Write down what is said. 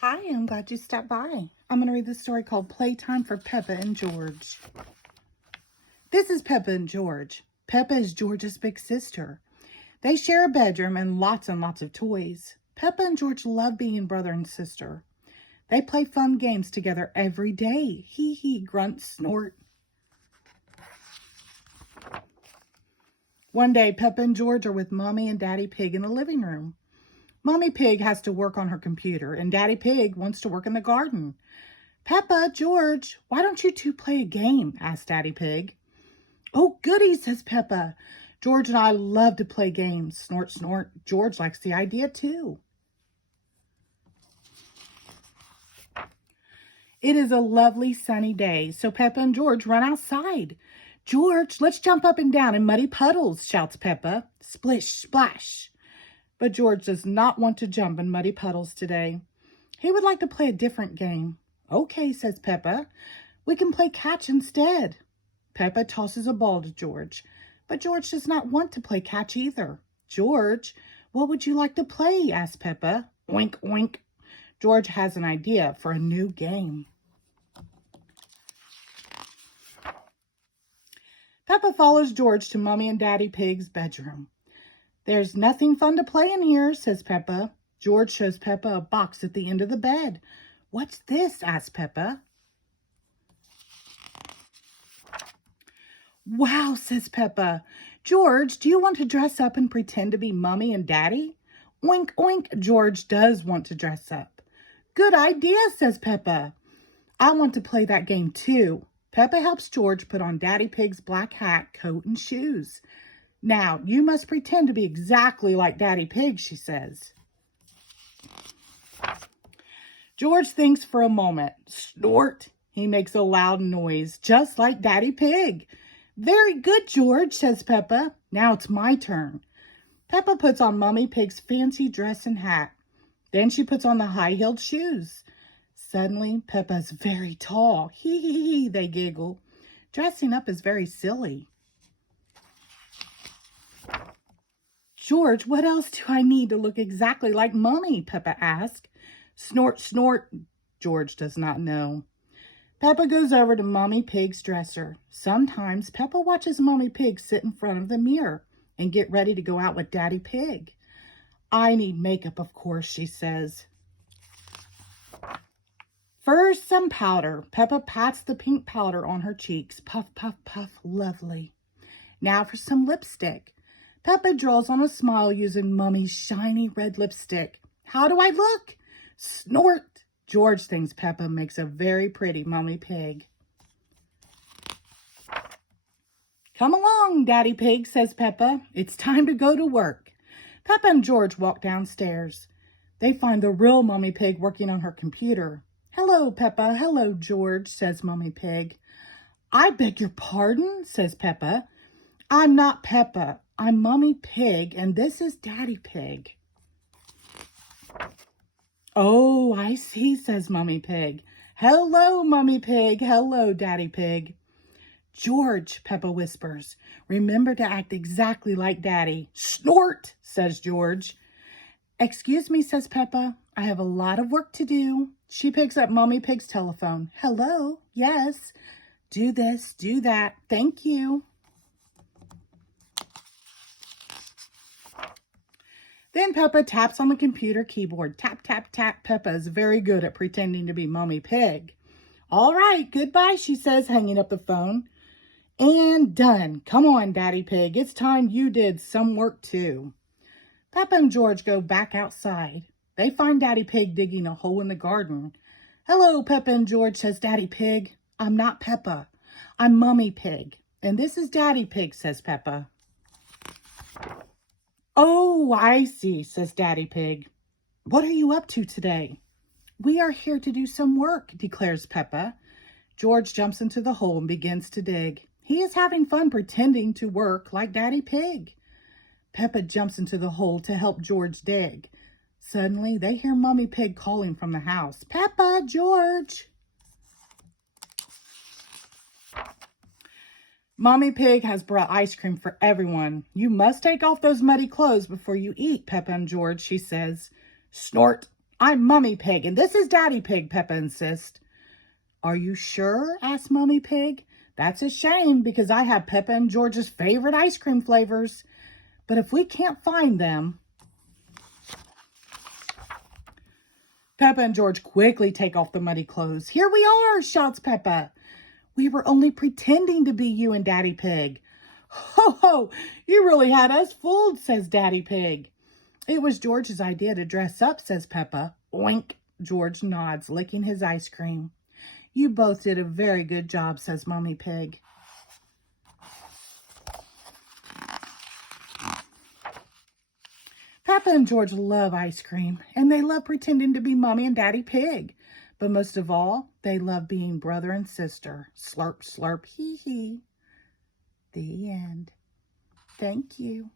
Hi, I'm glad you stopped by. I'm going to read the story called Playtime for Peppa and George. This is Peppa and George. Peppa is George's big sister. They share a bedroom and lots of toys. Peppa and George love being brother and sister. They play fun games together every day. Hee hee, grunt, snort. One day, Peppa and George are with Mommy and Daddy Pig in the living room. Mommy Pig has to work on her computer, and Daddy Pig wants to work in the garden. Peppa, George, why don't you two play a game? Asked Daddy Pig. Oh, goody, says Peppa. George and I love to play games. Snort, snort. George likes the idea, too. It is a lovely sunny day, so Peppa and George run outside. George, let's jump up and down in muddy puddles, shouts Peppa. Splish, splash. But George does not want to jump in muddy puddles today. He would like to play a different game. Okay, says Peppa. We can play catch instead. Peppa tosses a ball to George, but George does not want to play catch either. George, what would you like to play? Asks Peppa. Oink, oink. George has an idea for a new game. Peppa follows George to Mommy and Daddy Pig's bedroom. There's nothing fun to play in here, says Peppa. George shows Peppa a box at the end of the bed. What's this? Asks Peppa. Wow, says Peppa. George, do you want to dress up and pretend to be Mommy and Daddy? Oink, oink. George does want to dress up. Good idea, says Peppa. I want to play that game too. Peppa helps George put on Daddy Pig's black hat, coat, and shoes. Now, you must pretend to be exactly like Daddy Pig, she says. George thinks for a moment. Snort! He makes a loud noise, just like Daddy Pig. Very good, George, says Peppa. Now it's my turn. Peppa puts on Mummy Pig's fancy dress and hat. Then she puts on the high-heeled shoes. Suddenly, Peppa's very tall. Hee hee hee, they giggle. Dressing up is very silly. George, what else do I need to look exactly like Mummy? Peppa asked. Snort, snort. George does not know. Peppa goes over to Mommy Pig's dresser. Sometimes Peppa watches Mommy Pig sit in front of the mirror and get ready to go out with Daddy Pig. I need makeup, of course, she says. First, some powder. Peppa pats the pink powder on her cheeks. Puff, puff, puff. Lovely. Now for some lipstick. Peppa draws on a smile using Mummy's shiny red lipstick. How do I look? Snort! George thinks Peppa makes a very pretty Mummy Pig. Come along, Daddy Pig, says Peppa. It's time to go to work. Peppa and George walk downstairs. They find the real Mummy Pig working on her computer. Hello, Peppa. Hello, George, says Mummy Pig. I beg your pardon, says Peppa. I'm not Peppa. I'm Mummy Pig, and this is Daddy Pig. Oh, I see, says Mummy Pig. Hello, Mummy Pig. Hello, Daddy Pig. George, Peppa whispers, remember to act exactly like Daddy. Snort, says George. Excuse me, says Peppa. I have a lot of work to do. She picks up Mummy Pig's telephone. Hello, yes. Do this, do that. Thank you. Then Peppa taps on the computer keyboard. Tap, tap, tap. Peppa is very good at pretending to be Mummy Pig. All right, goodbye, she says, hanging up the phone. And done. Come on, Daddy Pig. It's time you did some work too. Peppa and George go back outside. They find Daddy Pig digging a hole in the garden. Hello, Peppa and George, says Daddy Pig. I'm not Peppa. I'm Mummy Pig. And this is Daddy Pig, says Peppa. Oh, I see, says Daddy Pig. What are you up to today? We are here to do some work, declares Peppa. George jumps into the hole and begins to dig. He is having fun pretending to work like Daddy Pig. Peppa jumps into the hole to help George dig. Suddenly, they hear Mummy Pig calling from the house. Peppa, George! Mommy Pig has brought ice cream for everyone. You must take off those muddy clothes before you eat, Peppa and George, she says. Snort! I'm Mummy Pig, and this is Daddy Pig, Peppa insists. Are you sure? Asked Mummy Pig. That's a shame, because I have Peppa and George's favorite ice cream flavors. But if we can't find them... Peppa and George quickly take off the muddy clothes. Here we are, shouts Peppa. We were only pretending to be you and Daddy Pig. Ho ho, you really had us fooled, says Daddy Pig. It was George's idea to dress up, says Peppa. Oink, George nods, licking his ice cream. You both did a very good job, says Mummy Pig. Peppa and George love ice cream, and they love pretending to be Mommy and Daddy Pig. But most of all, they love being brother and sister. Slurp, slurp, hee hee. The end. Thank you.